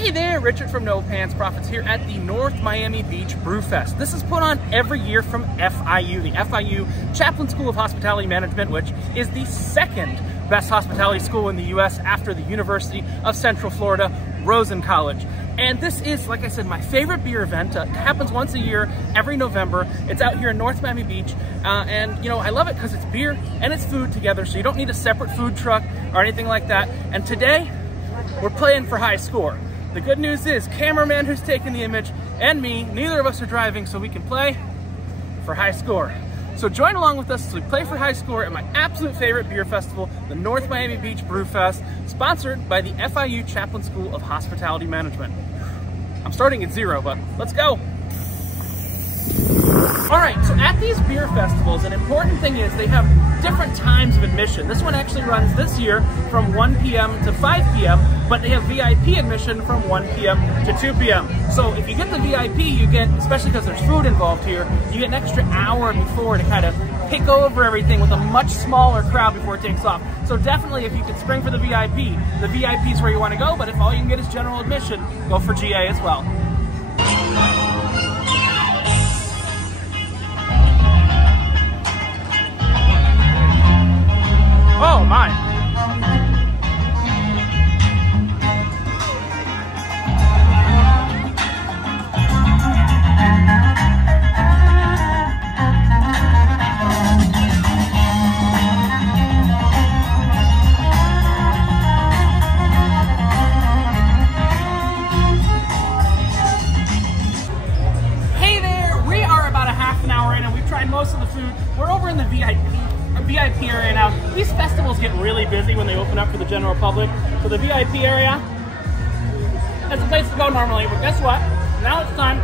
Hey there, Richard from No Pants Profits here at the North Miami Beach BrewFest. This is put on every year from FIU, the FIU Chaplin School of Hospitality Management, which is the second best hospitality school in the US after the University of Central Florida, Rosen College. And this is, like I said, my favorite beer event. It happens once a year, every November. It's out here in North Miami Beach. And you know, I love it because it's beer and it's food together, so you don't need a separate food truck or anything like that. And today, we're playing for high score. The good news is, cameraman who's taking the image and me, neither of us are driving, so we can play for high score. So join along with us as we play for high score at my absolute favorite beer festival, the North Miami Beach BrewFest, sponsored by the FIU Chaplin School of Hospitality Management. I'm starting at 0, but let's go. All right, so at these beer festivals, an important thing is they have different times of admission. This one actually runs this year from 1 p.m. to 5 p.m., but they have VIP admission from 1 p.m. to 2 p.m. So if you get the VIP, you get, especially because there's food involved here, you get an extra hour before to kind of pick over everything with a much smaller crowd before it takes off. So definitely, if you could spring for the VIP is where you want to go, but if all you can get is general admission, go for GA as well. Oh my. Hey there, we are about a half an hour in and we've tried most of the food. We're over in the VIP area now. These festivals get really busy when they open up for the general public. So the VIP area, that's the place to go normally, but guess what? Now it's time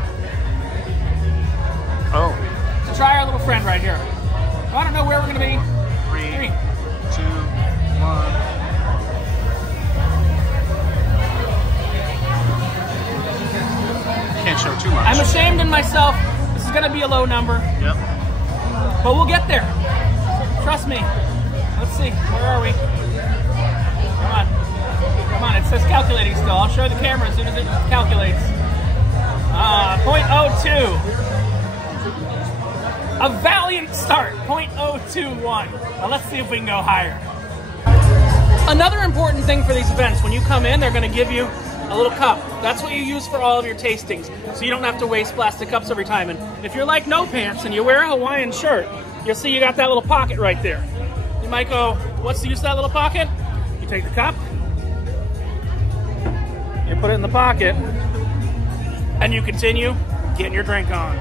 to try our little friend right here. I don't know where we're gonna be. 3, 2, 1. Can't show too much. I'm ashamed in myself. This is gonna be a low number. Yep. But we'll get there. Trust me. Let's see, where are we? Come on. Come on, it says calculating still. I'll show the camera as soon as it calculates. 0.02. A valiant start, 0.021. Now let's see if we can go higher. Another important thing for these events, when you come in, they're gonna give you a little cup. That's what you use for all of your tastings, so you don't have to waste plastic cups every time. And if you're like No Pants and you wear a Hawaiian shirt, you'll see you got that little pocket right there. You might go, what's the use of that little pocket? You take the cup, you put it in the pocket, and you continue getting your drink on.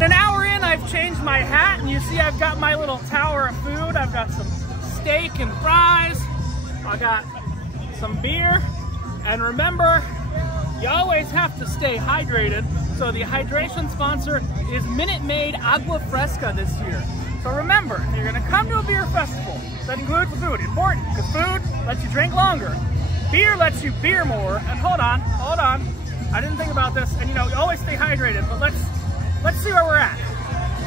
An hour in, I've changed my hat, and you see I've got my little tower of food. I've got some steak and fries. I got some beer. And remember, you always have to stay hydrated. So the hydration sponsor is Minute Maid Agua Fresca this year. So remember, if you're gonna come to a beer festival, that includes food, important, because food lets you drink longer. Beer lets you beer more, and hold on, I didn't think about this, and you know, you always stay hydrated, but let's see where we're at.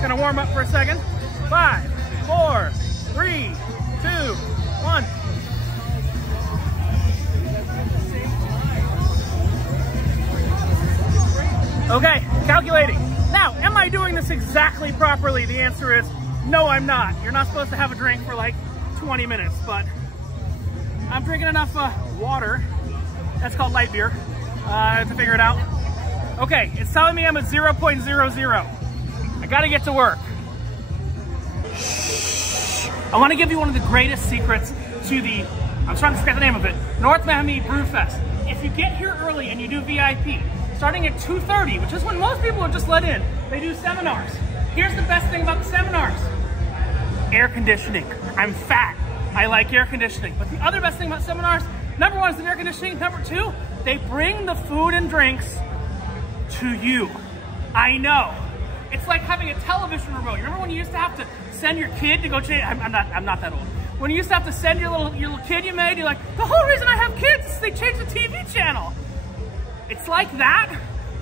Gonna warm up for a second. 5, 4, 3, 2, 1. Okay, calculating. Now, am I doing this exactly properly? The answer is no, I'm not. You're not supposed to have a drink for like 20 minutes, but I'm drinking enough water, that's called light beer, to figure it out. Okay, it's telling me I'm at 0.00. I gotta get to work. I wanna give you one of the greatest secrets to the, I'm trying to forget the name of it, North Miami BrewFest. If you get here early and you do VIP, starting at 2:30, which is when most people are just let in, they do seminars. Here's the best thing about the seminars. Air conditioning. I'm fat. I like air conditioning. But the other best thing about seminars, number 1 is the air conditioning. Number 2, they bring the food and drinks to you. I know. It's like having a television remote. You remember when you used to have to send your kid to go change? I'm not that old. When you used to have to send your little kid you made, you're like, the whole reason I have kids is they change the TV channel. It's like that,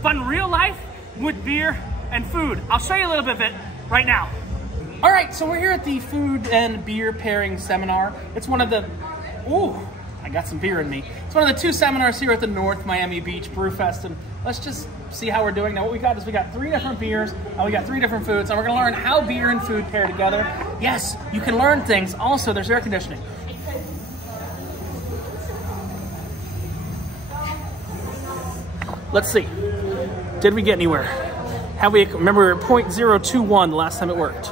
but in real life with beer and food. I'll show you a little bit of it right now. All right, so we're here at the food and beer pairing seminar. It's one of the, ooh, I got some beer in me. It's one of the 2 seminars here at the North Miami Beach BrewFest, and let's just see how we're doing. Now what we got is we got 3 different beers, and we got 3 different foods, and we're gonna learn how beer and food pair together. Yes, you can learn things. Also, there's air conditioning. Let's see. Did we get anywhere? Have we, remember, we were at 0.021 the last time it worked.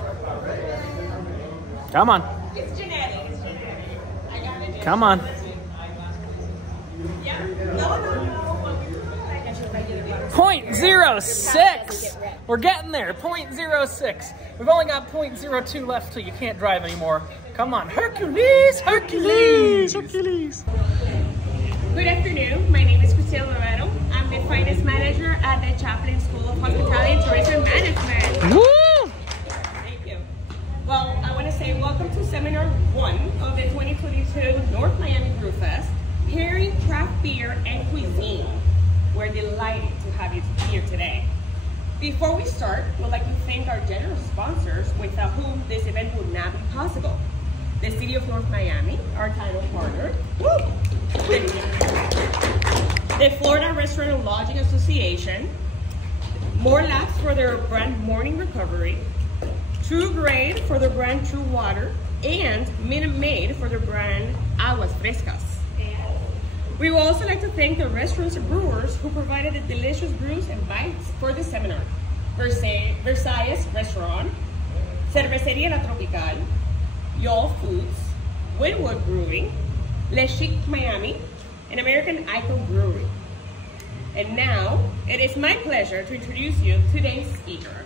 Come on. It's genetic. It's genetic. I got it. Come on. Yeah. No. 0.06. We're getting there. 0.06. We've only got 0.02 left till you can't drive anymore. Come on. Hercules! Hercules! Hercules! Good afternoon. My name is Christine Romero. I'm the finance manager at the Chaplin School of Hospitality and Tourism Management. Woo! Thank you. Well, I want to say welcome to Seminar 1 of the 2022 North Miami BrewFest, Pairing Craft Beer and Cuisine. We're delighted to have you here today. Before we start, we'd like to thank our generous sponsors without whom this event would not be possible. The City of North Miami, our title partner. Woo! The Florida Restaurant and Lodging Association, More Labs for their brand Morning Recovery, True Grade for their brand True Water, and Minute Maid for their brand Aguas Frescas. We would also like to thank the restaurants and brewers who provided the delicious brews and bites for the seminar. Versailles Restaurant, Cervecería La Tropical, Y'all Foods, Winwood Brewing, Le Chic Miami, and American Icon Brewery. And now, it is my pleasure to introduce you to today's speaker.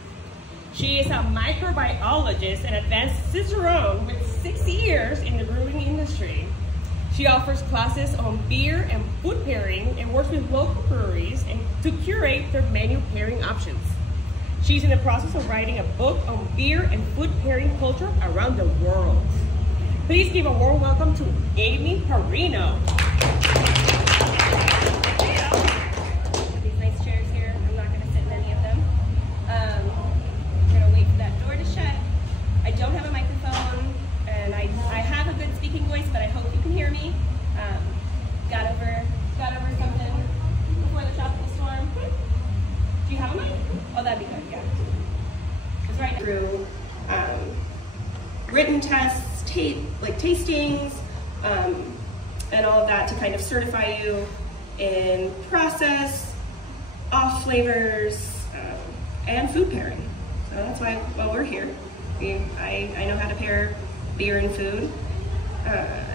She is a microbiologist and advanced cicerone with 6 years in the brewing industry. She offers classes on beer and food pairing and works with local breweries and to curate their menu pairing options. She's in the process of writing a book on beer and food pairing culture around the world. Please give a warm welcome to Amy Perino. These nice chairs here, I'm not going to sit in any of them. I'm going to wait for that door to shut. I don't have a microphone, and I have a good speaking voice, but I hope you can hear me. Got over something before the tropical storm. Do you have a mic? Oh, that'd be good, yeah. Because right now, Through written tests, tastings, and all of that to kind of certify you in process, off flavors, and food pairing. So that's why we're here. I know how to pair beer and food.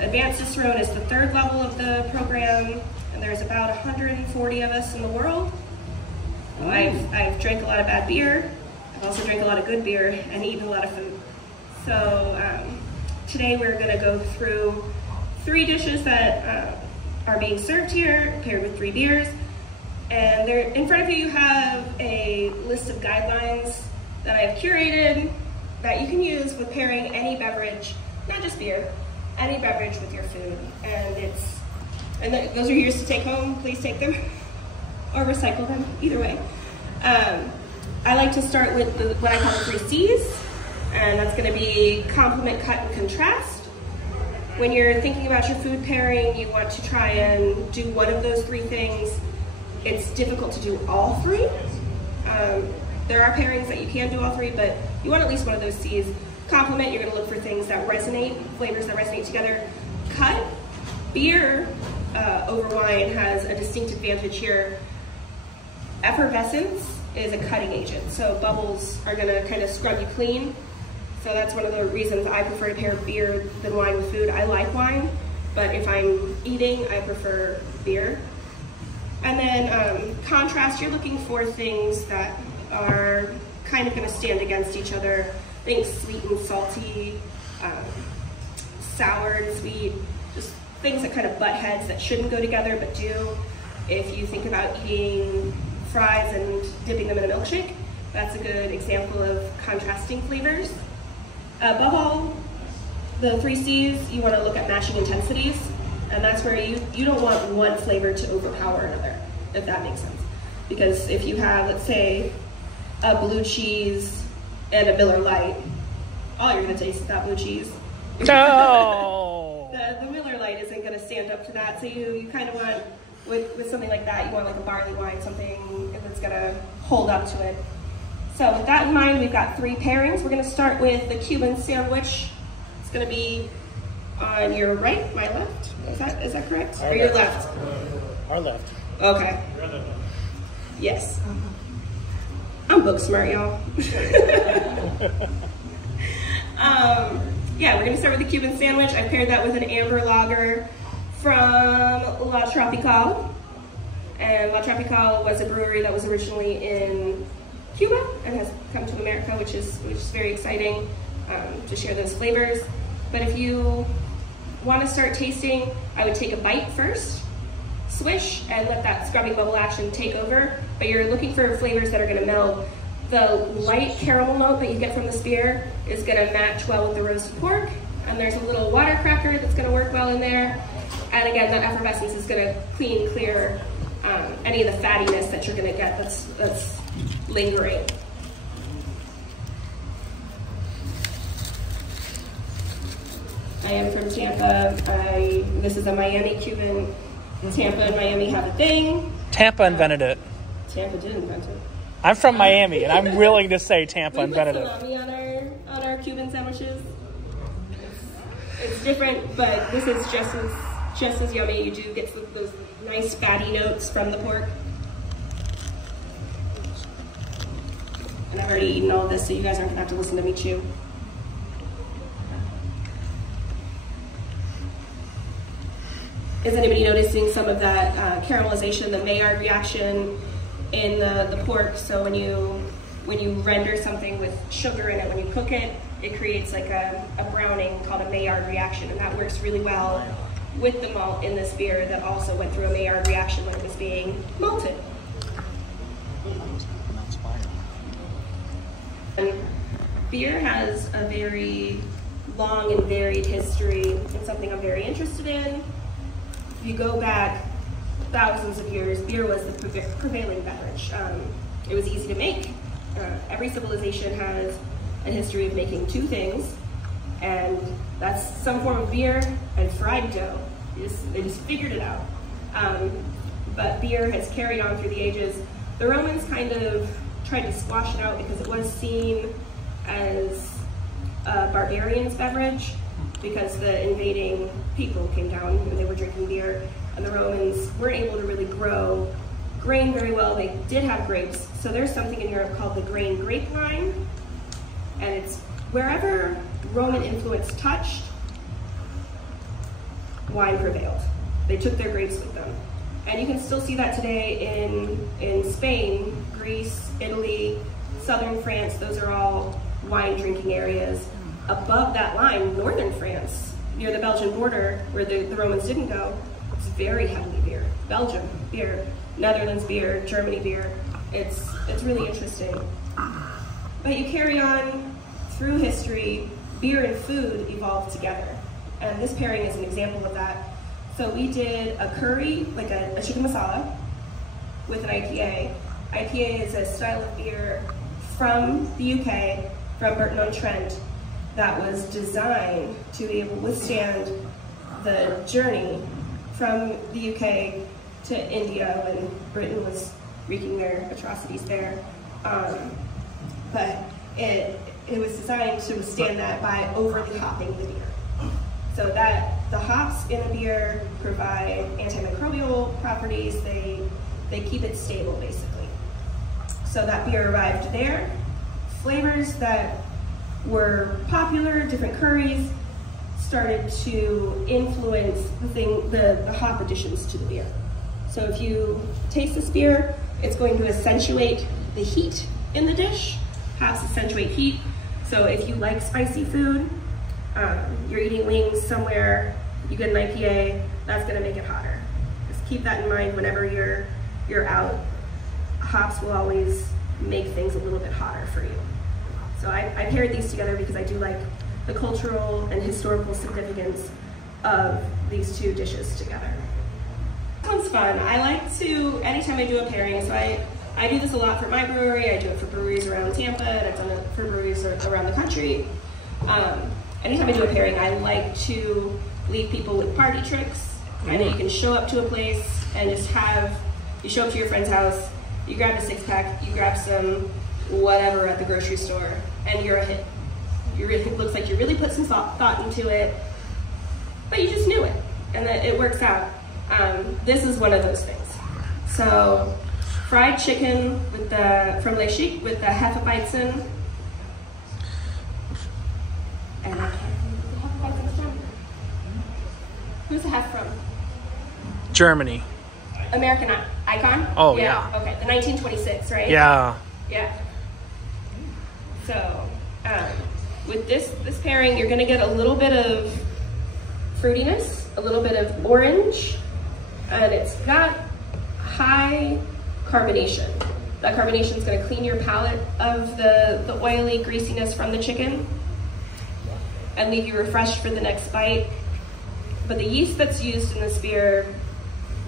Advanced Cicerone is the 3rd level of the program, and there's about 140 of us in the world. I've drank a lot of bad beer. I've also drank a lot of good beer and eaten a lot of food. So today we're going to go through 3 dishes that are being served here, paired with 3 beers. And in front of you have a list of guidelines that I've curated that you can use with pairing any beverage, not just beer, any beverage with your food. And those are yours to take home. Please take them or recycle them, either way. I like to start with what I call the 3 C's, and that's going to be complement, cut, and contrast. When you're thinking about your food pairing, you want to try and do one of those 3 things. It's difficult to do all 3. There are pairings that you can do all 3, but you want at least one of those C's. Complement, you're going to look for things that resonate, flavors that resonate together. Cut, beer over wine has a distinct advantage here. Effervescence is a cutting agent, so bubbles are going to kind of scrub you clean. So that's one of the reasons I prefer to pair beer than wine with food. I like wine, but if I'm eating, I prefer beer. And then contrast, you're looking for things that are kind of going to stand against each other. Think sweet and salty, sour and sweet, just things that kind of butt heads that shouldn't go together but do. If you think about eating fries and dipping them in a milkshake, that's a good example of contrasting flavors. Above all, the 3 C's, you want to look at matching intensities, and that's where you don't want one flavor to overpower another, if that makes sense. Because if you have, let's say, a blue cheese and a Miller Lite, all you're going to taste is that blue cheese. Oh! the Miller Lite isn't going to stand up to that. So you kind of want, with something like that, you want like a barley wine, something that's going to hold up to it. So with that in mind, we've got 3 pairings. We're going to start with the Cuban sandwich. It's going to be on your right, my left. Is that correct? Or your left? Our left. Okay. Yes. I'm book smart, y'all. Yeah, we're going to start with the Cuban sandwich. I paired that with an amber lager from La Tropical. And La Tropical was a brewery that was originally in Cuba and has come to America, which is very exciting to share those flavors. But if you want to start tasting, I would take a bite first, swish, and let that scrubbing bubble action take over. But you're looking for flavors that are going to meld. The light caramel note that you get from this beer is going to match well with the roasted pork. And there's a little water cracker that's going to work well in there. And again, that effervescence is going to clear any of the fattiness that you're going to get that's lingering. I am from Tampa. This is a Miami Cuban. Tampa and Miami have a thing. Tampa invented it. Tampa did invent it. I'm from Miami, and I'm willing to say Tampa invented it. We put salami on our Cuban sandwiches. It's different, but this is just as yummy. You do get those nice fatty notes from the pork. And I've already eaten all of this, so you guys aren't gonna have to listen to me chew. Is anybody noticing some of that caramelization, the Maillard reaction in the pork? So when you render something with sugar in it, when you cook it, it creates like a browning called a Maillard reaction, and that works really well with the malt in this beer that also went through a Maillard reaction when it was being malted. And beer has a very long and varied history. It's something I'm very interested in. If you go back thousands of years, beer was the prevailing beverage. It was easy to make. Every civilization has a history of making 2 things, and that's some form of beer and fried dough. They just figured it out. But beer has carried on through the ages. The Romans kind of tried to squash it out because it was seen as a barbarian's beverage, because the invading people came down and they were drinking beer, and the Romans weren't able to really grow grain very well. They did have grapes, so there's something in Europe called the grain grape line, and it's wherever Roman influence touched, wine prevailed. They took their grapes with them. And you can still see that today in Spain, Greece, Italy, southern France. Those are all wine drinking areas. Above that line, northern France, near the Belgian border, where the Romans didn't go, it's very heavily beer. Belgium, beer. Netherlands, beer. Germany, beer. It's really interesting. But you carry on through history, beer and food evolved together. And this pairing is an example of that. So we did a curry, like a chicken masala, with an IPA. IPA is a style of beer from the UK, from Burton-on-Trent, that was designed to be able to withstand the journey from the UK to India when Britain was wreaking their atrocities there. But it was designed to withstand that by overly hopping the beer. So that the hops in a beer provide antimicrobial properties. They keep it stable, basically. So that beer arrived there. Flavors that were popular, different curries, started to influence the hop additions to the beer. So if you taste this beer, it's going to accentuate the heat in the dish. Hops accentuate heat. So if you like spicy food, you're eating wings somewhere, you get an IPA, that's gonna make it hotter. Just keep that in mind whenever you're out. Hops will always make things a little bit hotter for you. So I paired these together because I do like the cultural and historical significance of these 2 dishes together. This one's fun. I like to, anytime I do a pairing, so I do this a lot for my brewery, I do it for breweries around Tampa, and I've done it for breweries around the country. Anytime I do a pairing, I like to leave people with party tricks. I know you can show up to a place and just you show up to your friend's house, you grab a 6-pack, you grab some whatever at the grocery store, and you're a hit. It looks like you really put some thought into it, but you just knew it, and that it works out. This is one of those things. So, fried chicken from Le Chic with the Hefeweizen. And I can't remember who the Hefeweizen's from. Who's the Hef from? Germany. American Icon? Oh, yeah. Okay, the 1926, right? Yeah. Yeah. So, with this pairing, you're gonna get a little bit of fruitiness, a little bit of orange, and it's got high carbonation. That carbonation is gonna clean your palate of the oily greasiness from the chicken and leave you refreshed for the next bite. But the yeast that's used in this beer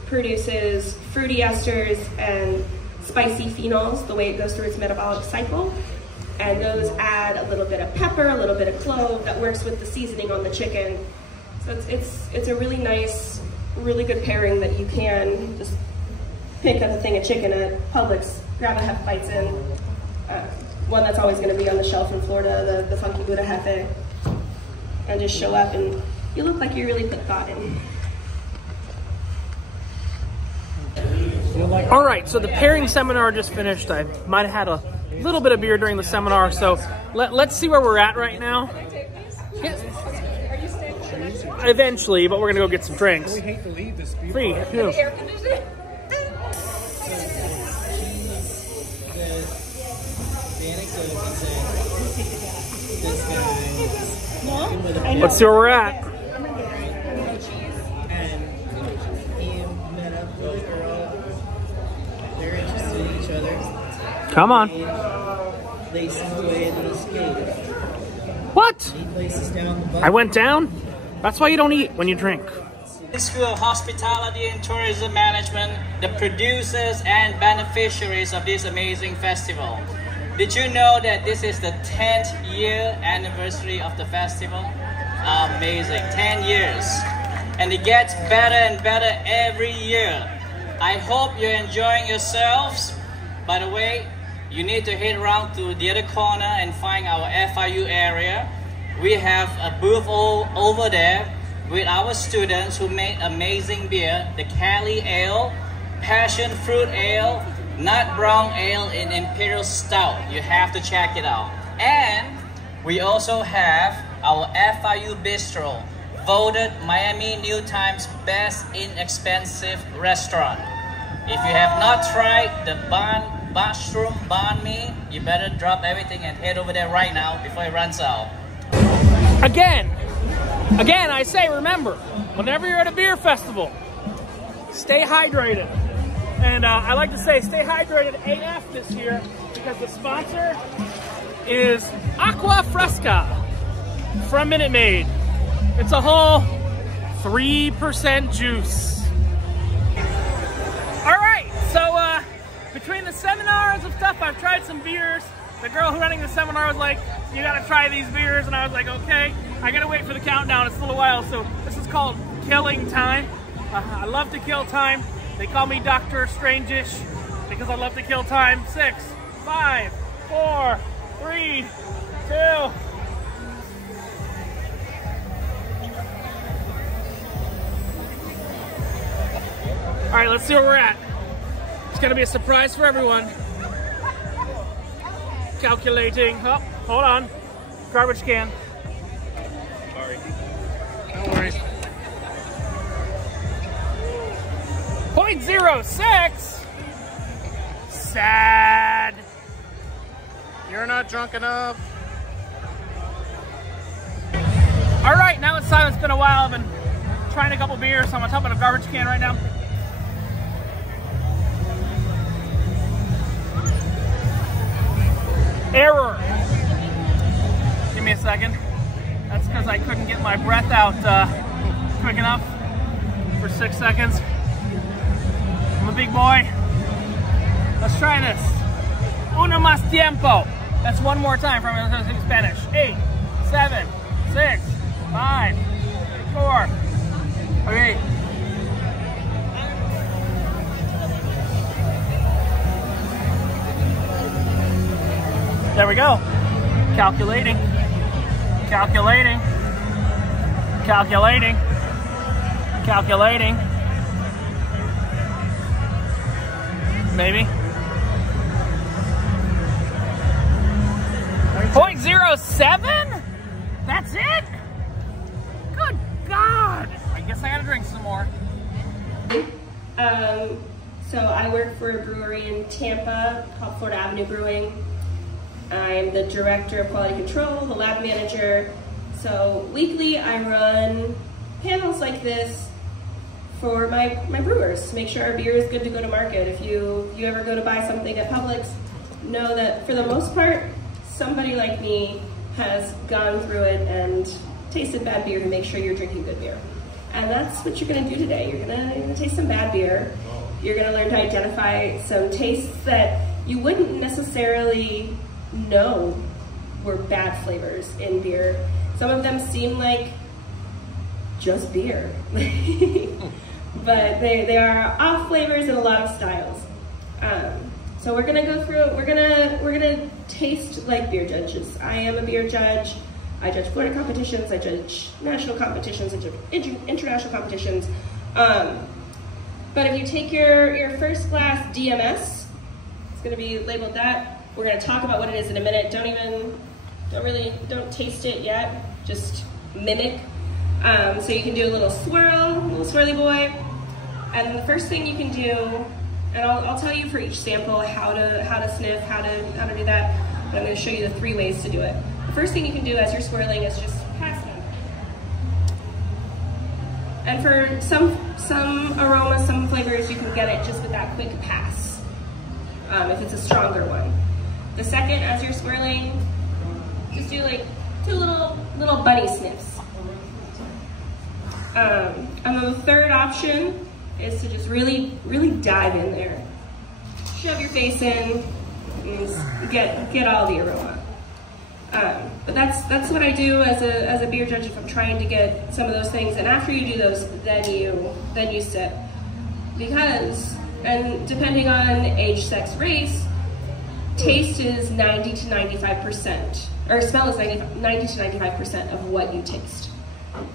produces fruity esters and spicy phenols, the way it goes through its metabolic cycle. And those add a little bit of pepper, a little bit of clove that works with the seasoning on the chicken. So it's a really nice, really good pairing that you can just pick up a thing of chicken at Publix, grab a Hefeweizen, one that's always gonna be on the shelf in Florida, the Funky Buddha Hefe, and just show up and you look like you really put thought in. All right, so the pairing seminar just finished. I might have had a little bit of beer during the seminar, so let's see where we're at right now. Eventually, but we're gonna go get some drinks. We hate to leave this beer. Free, too. Air conditioning. Let's see where we're at. They're interested in each other. Come on. They sent away and he escaped. What? He places down the bucket. I went down? That's why you don't eat when you drink. The School of Hospitality and Tourism Management, the producers and beneficiaries of this amazing festival. Did you know that this is the 10th year anniversary of the festival? Amazing, 10 years. And it gets better and better every year. I hope you're enjoying yourselves. By the way, you need to head around to the other corner and find our FIU area. We have a booth over there with our students who made amazing beer, the Cali Ale, Passion Fruit Ale, Nut Brown Ale, and Imperial Stout. You have to check it out. And we also have our FIU Bistro, voted Miami New Times Best Inexpensive Restaurant. If you have not tried the mushroom banh mi, you better drop everything and head over there right now before it runs out. Again, I say, remember, whenever you're at a beer festival, stay hydrated. And I like to say, stay hydrated AF this year because the sponsor is Aqua Fresca from Minute Maid. It's a whole 3% juice. All right, so between the seminars and stuff, I've tried some beers. The girl who running the seminar was like, you gotta try these beers, and I was like, okay. I gotta wait for the countdown, it's a little while, so this is called Killing Time. I love to kill time. They call me Dr. Strange-ish because I love to kill time. 6, 5, 4, 3, 2. All right, let's see where we're at. It's gonna be a surprise for everyone. Calculating. Oh, hold on. Garbage can. Sorry. No worries. 0.06. Sad. You're not drunk enough. All right, now it's time. It's been a while. I've been trying a couple beers, so I'm on top of a garbage can right now. Error. Give me a second. That's because I couldn't get my breath out quick enough for 6 seconds. I'm a big boy. Let's try this. Uno más tiempo. That's one more time from Spanish. 8, 7, 6, 5, 4, Calculating. Calculating. Calculating. Calculating. Maybe. 0.07? That's it? Good God. I guess I gotta drink some more. So I work for a brewery in Tampa called Florida Avenue Brewing. I'm the director of quality control, the lab manager. So weekly I run panels like this for my brewers to make sure our beer is good to go to market. If you ever go to buy something at Publix, know that for the most part, somebody like me has gone through it and tasted bad beer to make sure you're drinking good beer. And that's what you're gonna do today. You're gonna taste some bad beer. You're gonna learn to identify some tastes that you wouldn't necessarily know were bad flavors in beer. Some of them seem like just beer. But they are off flavors in a lot of styles. So we're gonna go through, we're gonna taste like beer judges. I am a beer judge. I judge Florida competitions, I judge national competitions, I judge international competitions. But if you take your first glass DMS, it's gonna be labeled that. We're gonna talk about what it is in a minute. Don't taste it yet, just mimic. So you can do a little swirl, a little swirly boy. And the first thing you can do, and I'll tell you for each sample how to sniff, how to do that, but I'm gonna show you the 3 ways to do it. The first thing you can do as you're swirling is just pass them. And for some aromas, some flavors, you can get it just with that quick pass, if it's a stronger one. The second, as you're swirling, just do like 2 little bunny sniffs. And then the third option is to just really dive in there. Shove your face in and get all the aroma. But that's what I do as a beer judge if I'm trying to get some of those things. And after you do those, then you sip. Because, and depending on age, sex, race, taste is 90 to 95%, or smell is 90 to 95% of what you taste.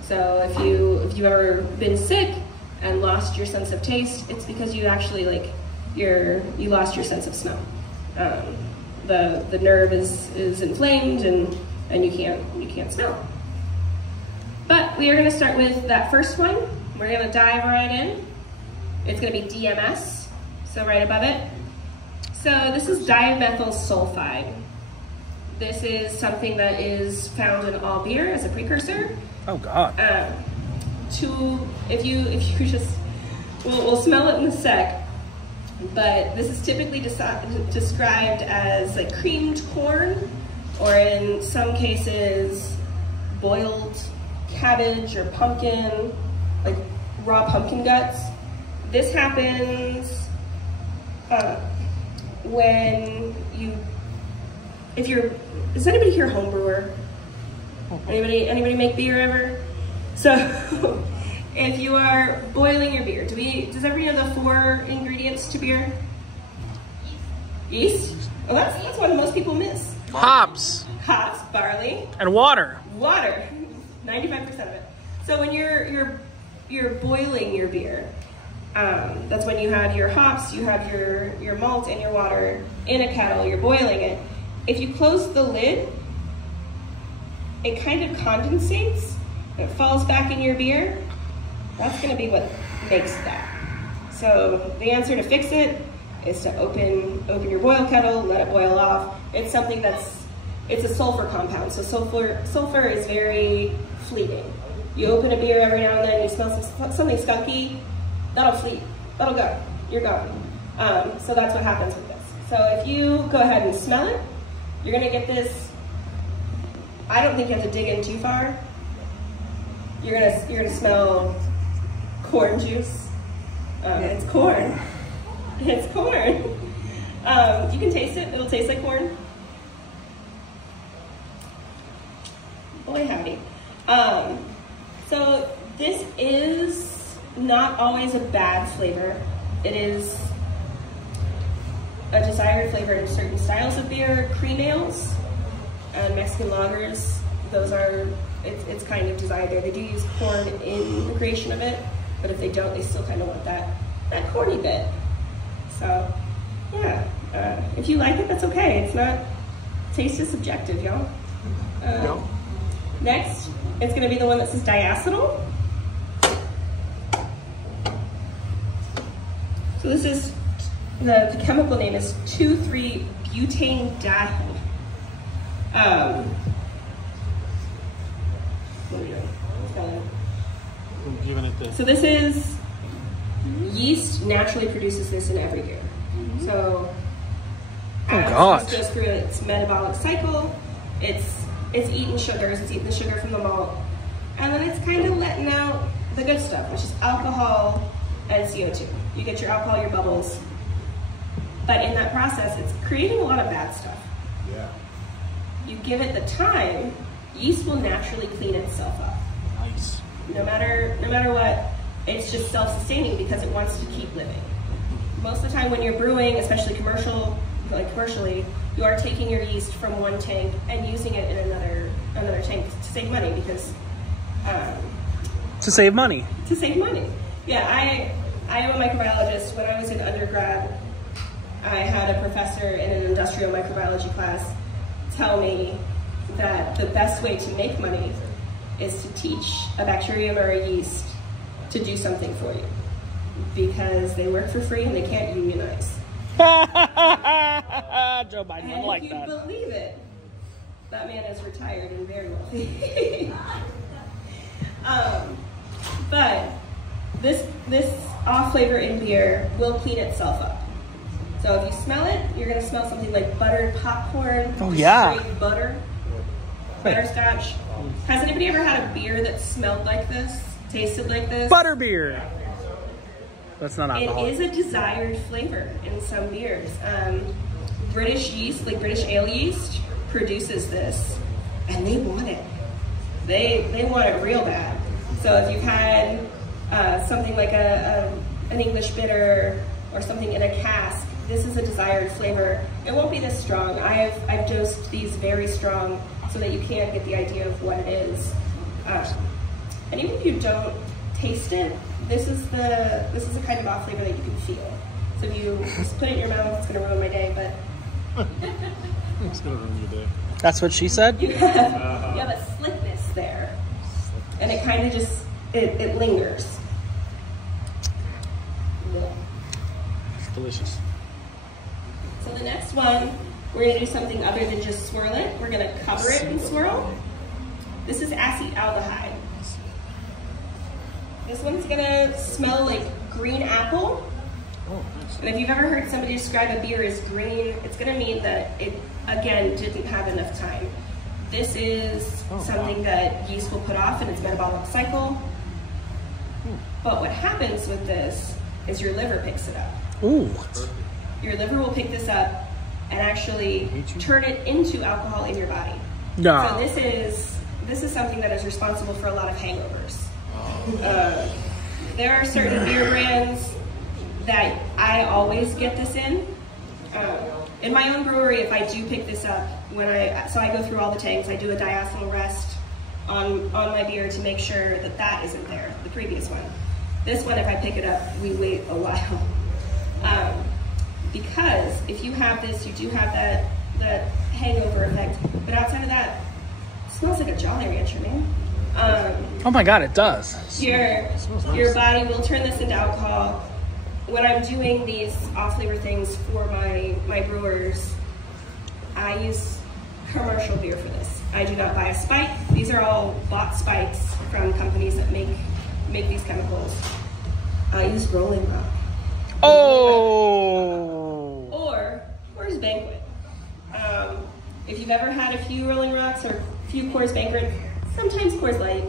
So if you've ever been sick and lost your sense of taste, it's because you actually you lost your sense of smell. The nerve is inflamed and you can't smell. But we are going to start with that first one. We're going to dive right in. It's going to be DMS, so right above it. So this is dimethyl sulfide. This is something that is found in all beer as a precursor. Oh God. If you just, we'll smell it in a sec. But this is typically described as like creamed corn, or in some cases, boiled cabbage or pumpkin, like raw pumpkin guts. This happens when is anybody here home brewer? Anybody make beer ever? So if you are boiling your beer, does everybody know the 4 ingredients to beer? Yeast? Oh, that's one most people miss. Hops. Hops, barley. And water. Water, 95% of it. So when you're boiling your beer, that's when you have your hops, you have your malt and your water in a kettle, you're boiling it. If you close the lid, it kind of condensates, it falls back in your beer. That's gonna be what makes that. So the answer to fix it is to open your boil kettle, let it boil off. It's something it's a sulfur compound, so sulfur is very fleeting. You open a beer every now and then, you smell something skunky, that'll fleet, that'll go, you're gone. So that's what happens with this. So if you go ahead and smell it, you're gonna get this, I don't think you have to dig in too far. You're gonna smell corn juice. It's corn. It's corn. You can taste it, it'll taste like corn. Boy howdy. So this is not always a bad flavor. It is a desired flavor in certain styles of beer, cream ales. and Mexican lagers. Those are, it's kind of desired there. They do use corn in the creation of it, but if they don't, they still kind of want that corny bit. So, yeah, if you like it, that's okay. It's not, taste is subjective, y'all. Next, it's gonna be the one that says diacetyl. So this is, the chemical name is 2,3-butane-diol. What are we doing? I'm giving it this. So this is, yeast naturally produces this in every year. So as yeast goes through its metabolic cycle, it's eating sugars, it's eating the sugar from the malt, and then it's kind of letting out the good stuff, which is alcohol and CO2. You get your alcohol, your bubbles, but in that process, it's creating a lot of bad stuff. Yeah. You give it the time, yeast will naturally clean itself up. Nice. No matter what, it's just self-sustaining because it wants to keep living. Most of the time when you're brewing, especially commercially, you are taking your yeast from one tank and using it in another tank to save money because to save money. To save money. Yeah, I am a microbiologist. When I was in undergrad, I had a professor in an industrial microbiology class tell me that the best way to make money is to teach a bacterium or a yeast to do something for you because they work for free and they can't unionize. Joe Biden And like if that. you believe it, that man is retired and very wealthy. But this off flavor in beer will clean itself up. So if you smell it, you're gonna smell something like buttered popcorn. Oh yeah. Straight butter. Butterscotch. Has anybody ever had a beer that smelled like this? Tasted like this? Butterbeer. That's not alcohol. It is a desired flavor in some beers. British yeast, like British ale yeast, produces this, and they want it. They want it real bad. So if you've had something like an English bitter or something in a cask, this is a desired flavor. It won't be this strong. I've dosed these very strong so that you can't get the idea of what it is. And even if you don't taste it, this is the kind of off flavor that you can feel. So if you just put it in your mouth, it's gonna ruin my day, but It's gonna ruin your day. That's what she said? you have a slickness there. And it kind of just, it lingers. Yeah. It's delicious. So the next one, we're gonna do something other than just swirl it. We're gonna cover it and swirl. This is acetaldehyde. This one's gonna smell like green apple. Oh, nice. And if you've ever heard somebody describe a beer as green, it's gonna mean that it, again, didn't have enough time. This is something that yeast will put off in its metabolic cycle. But what happens with this is your liver picks it up. Ooh. Your liver will pick this up and actually turn it into alcohol in your body. No. So this is something that is responsible for a lot of hangovers. There are certain beer brands that I always get this in. In my own brewery, if I do pick this up, so I go through all the tanks, I do a diacetyl rest on my beer to make sure that that isn't there, the previous one. This one, if I pick it up, we wait a while. Because if you have this, you do have that hangover effect. But outside of that, it smells like a Jolly Rancher, man. Oh my God, it does. Your body will turn this into alcohol. When I'm doing these off-flavor things for my brewers, I use commercial beer for this. I do not buy a spike. These are all bought spikes from companies that make these chemicals. I use Rolling Rock. Oh! Or Coors Banquet. If you've ever had a few Rolling Rocks or a few Coors Banquet, sometimes Coors Light,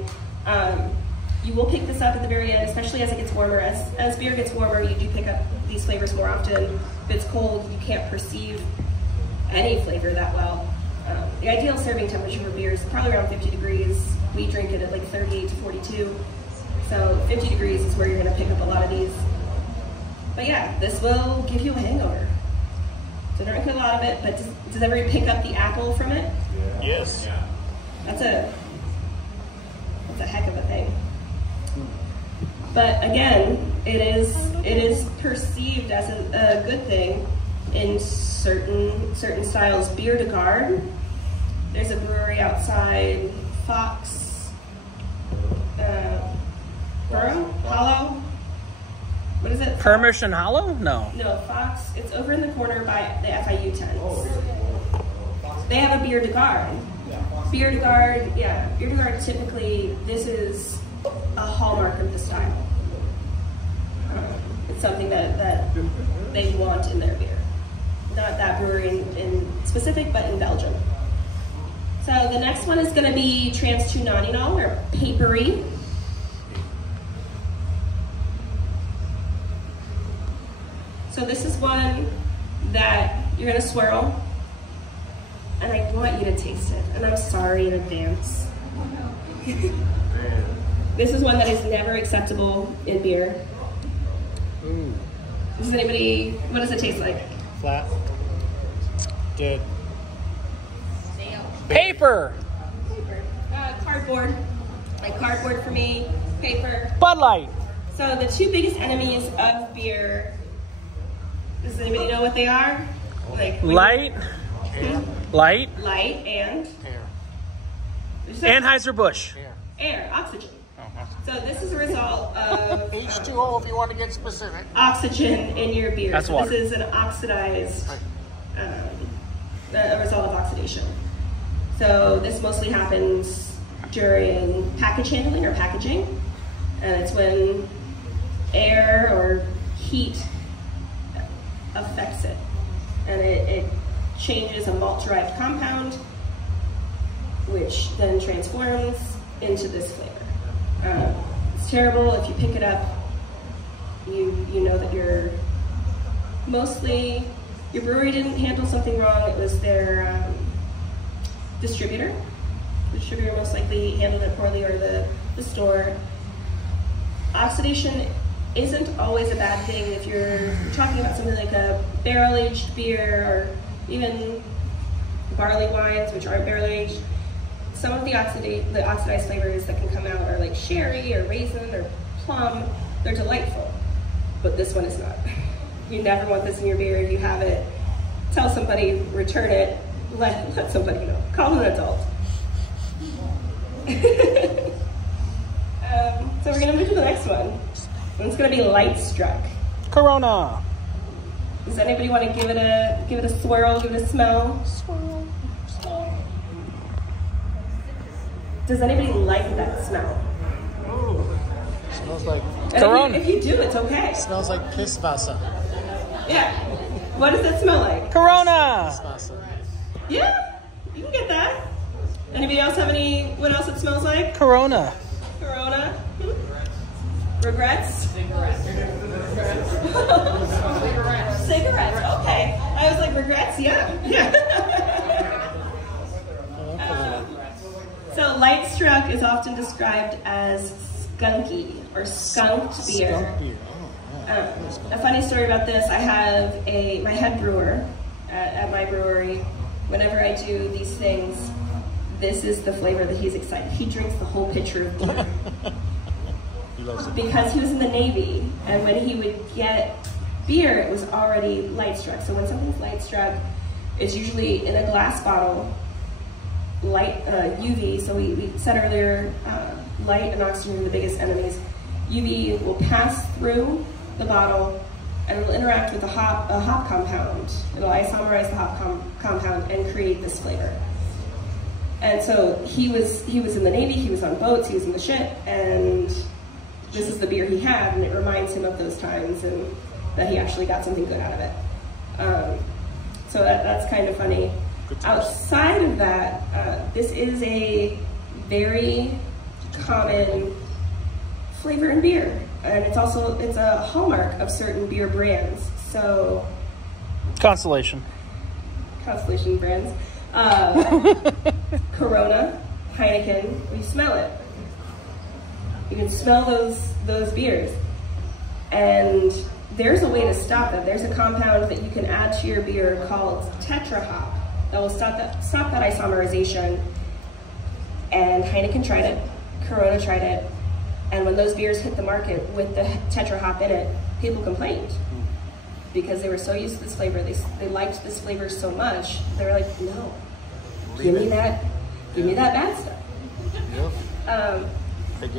you will pick this up at the very end, especially as it gets warmer. As beer gets warmer, you do pick up these flavors more often. If it's cold, you can't perceive any flavor that well. The ideal serving temperature for beer is probably around 50 degrees. We drink it at like 38 to 42. So 50 degrees is where you're gonna pick up a lot of these. But yeah, this will give you a hangover. So don't drink a lot of it, but does everybody pick up the apple from it? Yes. That's a heck of a thing. But again, it is perceived as a good thing in certain styles. Bière de Garde. There's a brewery outside Fox, Borough? Hollow? What is it? Permission Hollow? No. No, Fox. It's over in the corner by the FIU tents. They have a Bière de Garde. Bière de Garde, yeah. Bière de Garde, typically, this is a hallmark of the style. It's something that they want in their beer. Not that brewery in specific, but in Belgium. So the next one is going to be Trans Tu Naninol, or papery. So this is one that you're going to swirl, and I want you to taste it, and I'm sorry in advance. This is one that is never acceptable in beer. Ooh. Does anybody, what does it taste like? Flat. Good. Paper. Cardboard. Like cardboard for me, paper. Bud Light. So the two biggest enemies of beer, does anybody know what they are? Like Light. Light. Light and? Air. Anheuser-Busch. Air, oxygen. So this is a result of H2O if you want to get specific. oxygen in your beer. That's so water. This is an oxidized, a result of oxidation. So this mostly happens during package handling or packaging, and it's when air or heat affects it, and it changes a malt-derived compound, which then transforms into this flavor. It's terrible. If you pick it up, you know that your brewery didn't handle something wrong. It was their distributor. The distributor most likely handled it poorly, or the store. Oxidation isn't always a bad thing if you're talking about something like a barrel-aged beer, or even barley wines, which aren't barrel-aged. Some of the oxidized flavors that can come out are like sherry or raisin or plum. They're delightful, but this one is not. You never want this in your beer. If you have it, tell somebody, return it, let somebody know. Call an adult. So we're gonna move to the next one. It's gonna be Light Struck. Corona. Does anybody want to give it a swirl, give it a smell? Swirl. Does anybody like that smell? Ooh. Smells like Corona. If you do, it's okay. smells like piss Vasa. Yeah. What does it smell like? Corona. Piss Vasa. Yeah, you can get that. Anybody else have what else it smells like? Corona. Corona? Regrets? Cigarettes, okay. I was like, regrets? Yeah. So Light Struck is often described as skunky or skunked beer. Skunk beer. Oh, yeah. A funny story about this, I have my head brewer at my brewery. Whenever I do these things, this is the flavor that he's excited. He drinks the whole pitcher of beer. He loves it. Because he was in the Navy, and when he would get beer, it was already Light Struck. So when something's Light Struck, it's usually in a glass bottle, light, UV, so we said earlier, light and oxygen are the biggest enemies. UV will pass through the bottle and it'll interact with a hop compound. It'll isomerize the hop compound and create this flavor. And so he was in the Navy, he was on boats, he was in the ship, and this is the beer he had, and it reminds him of those times and that he actually got something good out of it. So that's kind of funny. Outside of that, this is a very common flavor in beer, and it's a hallmark of certain beer brands. So Constellation brands, Corona, Heineken. You smell it. You can smell those beers, and there's a way to stop them. There's a compound that you can add to your beer called Tetra Hop. that will stop that isomerization. And Heineken tried it, Corona tried it, and when those beers hit the market with the Tetra hop in it, people complained because they were so used to this flavor. They liked this flavor so much. They were like, no, give me that bad stuff. Yep.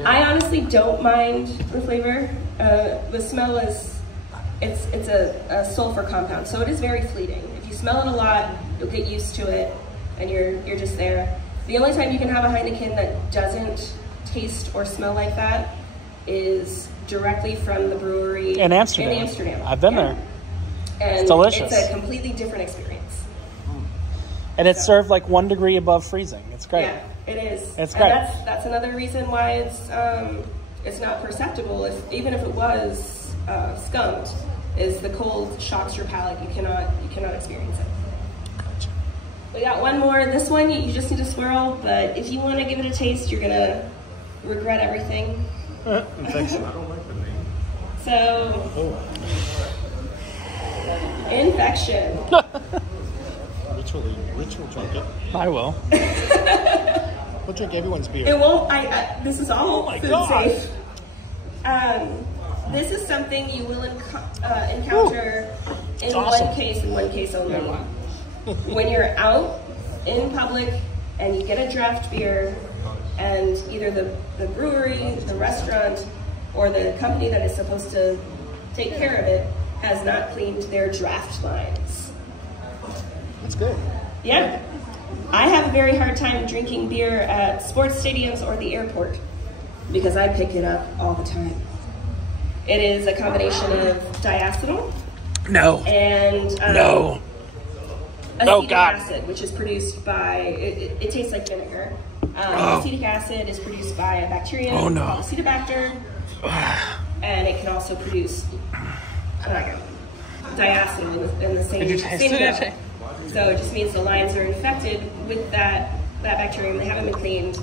I honestly don't mind the flavor. The smell is, it's a sulfur compound, so it is very fleeting. If you smell it a lot, you'll get used to it, and you're just there. The only time you can have a Heineken that doesn't taste or smell like that is directly from the brewery in Amsterdam. I've been there. And it's delicious. It's a completely different experience. And it's served like 1 degree above freezing. It's great. Yeah, it is. It's great. And that's another reason why it's not perceptible. Even if it was skunked, is the cold shocks your palate. You cannot experience it. Gotcha. We got one more. This one you just need to swirl, but if you want to give it a taste, you're gonna regret everything. Thanks. I don't like the name. So, infection. Rich will drink it. I will. We'll drink everyone's beer. It won't. This is all food safe. This is something you will encounter in awesome. one case and one case only. When you're out in public and you get a draft beer, and either the brewery, the restaurant, or the company that is supposed to take care of it has not cleaned their draft lines. That's good. Yeah. I have a very hard time drinking beer at sports stadiums or the airport because I pick it up all the time. It is a combination of diacetyl and acetic acid, which is produced by, it tastes like vinegar. Acetic acid is produced by a bacterium called Acetobacter, and it can also produce diacetyl in the same go. So it just means the lines are infected with that bacterium. They haven't been cleaned,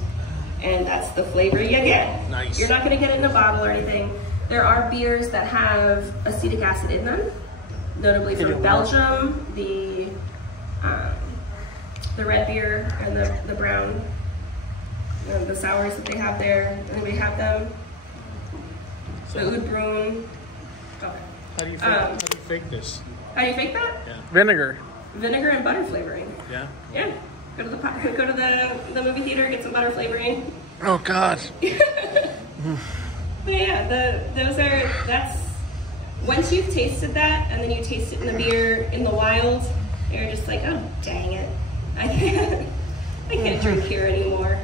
and that's the flavor you get. Nice. You're not going to get it in a bottle or anything. There are beers that have acetic acid in them, notably from Belgium, the red beer and the brown, the sours that they have there. Anybody have them? The Oud Bruin. Okay. How do you fake this? How do you fake that? Yeah. Vinegar. Vinegar and butter flavoring. Yeah. Yeah. Go to the movie theater, get some butter flavoring. Oh God. But yeah, that's once you've tasted that and then you taste it in the beer in the wild, you're just like, oh dang it, I can't drink here anymore.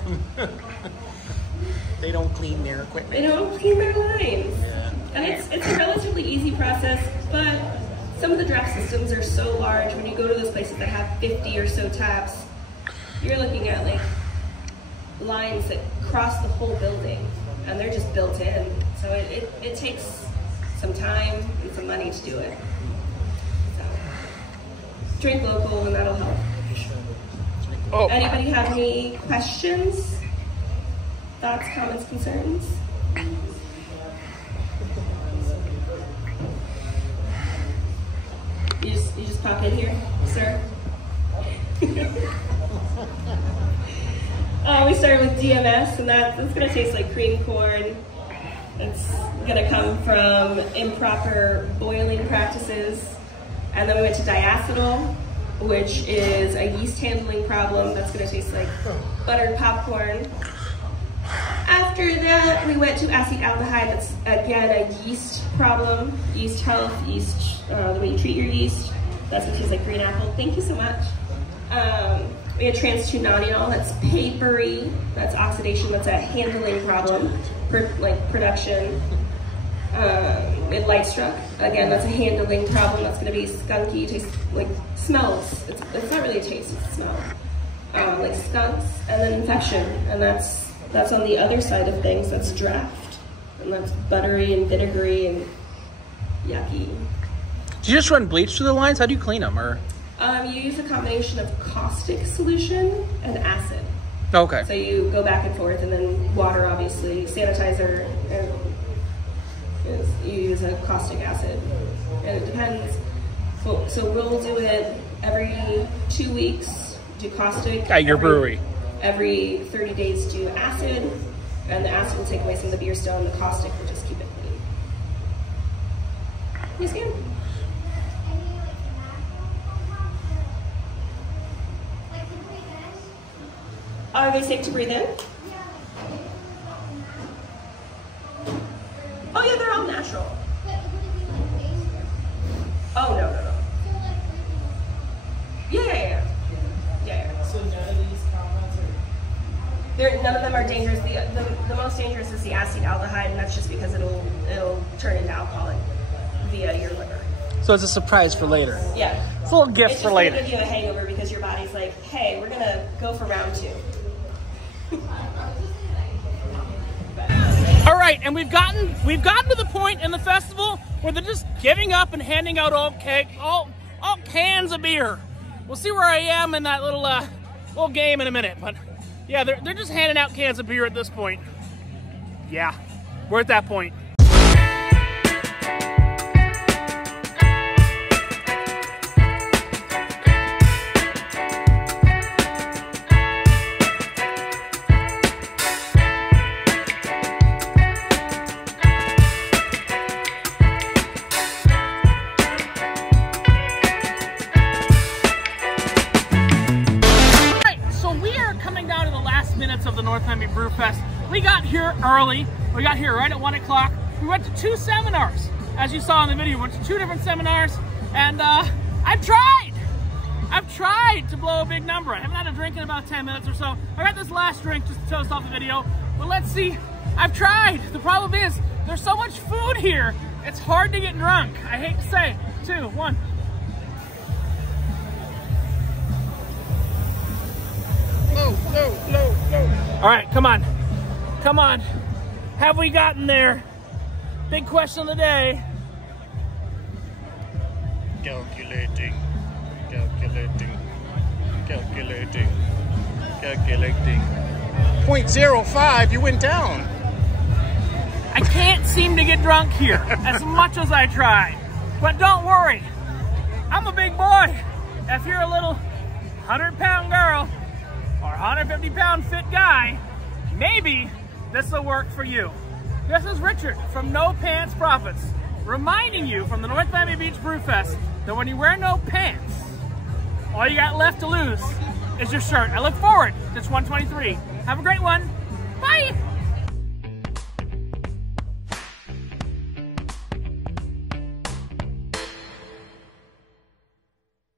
They don't clean their equipment. They don't clean their lines. Yeah. And it's a relatively easy process, but some of the draft systems are so large. When you go to those places that have 50 or so taps, you're looking at like lines that cross the whole building, and they're just built in. So it takes some time and some money to do it. So drink local, and that'll help. Oh. Anybody have any questions? Thoughts, comments, concerns? You just pop in here, sir. We started with DMS, and that's gonna taste like cream corn. It's gonna come from improper boiling practices. And then we went to diacetyl, which is a yeast handling problem. That's gonna taste like buttered popcorn. After that, we went to acetaldehyde. That's again a yeast problem, yeast health, the way you treat your yeast. That's what tastes like green apple. Thank you so much. We had trans-2-nonenal. That's papery. That's oxidation. That's a handling problem, production. We had light struck. Again, that's a handling problem. That's going to be skunky. Tastes like smells. It's not really a taste. It's a smell. Like skunks, and then infection, and that's on the other side of things. That's draft, and that's buttery and vinegary and yucky. Do you just run bleach through the lines? How do you clean them? Or you use a combination of caustic solution and acid. okay. So you go back and forth, and then water, obviously, sanitizer, and you use a caustic acid. And it depends. So we'll do it every 2 weeks do caustic. At your brewery. Every 30 days do acid, and the acid will take away some of the beer still, and the caustic will just keep it clean. Yes, ma'am. Are they safe to breathe in? Oh yeah, they're all natural. Oh no. Yeah. So none of these compounds are... None of them are dangerous. The most dangerous is the acetaldehyde, and that's just because it'll turn into alcohol via your liver. So it's a surprise for later. Yeah. It's a little gift It's for just later. gonna give you a hangover because your body's like, hey, we're gonna go for round 2. All right, and we've gotten to the point in the festival where they're just giving up and handing out all cans of beer. We'll see where I am in that little game in a minute, but yeah, they're just handing out cans of beer at this point. Yeah, we're at that point. Of the North Miami BrewFest. We got here early. We got here right at 1 o'clock. We went to 2 seminars, as you saw in the video. We went to 2 different seminars, and I've tried to blow a big number. I haven't had a drink in about 10 minutes or so. I got this last drink just to toast off the video, but let's see. I've tried. The problem is there's so much food here. It's hard to get drunk. I hate to say. 2, 1. No. All right, come on. Have we gotten there? Big question of the day. Calculating. 0.05, you went down. I can't seem to get drunk here as much as I try. But don't worry, I'm a big boy. If you're a little 100-pound girl or 150-pound fit guy, maybe this will work for you. This is Richard from No Pants Profits, reminding you from the North Miami Beach BrewFest that when you wear no pants, all you got left to lose is your shirt. I look forward to 123. Have a great one. Bye.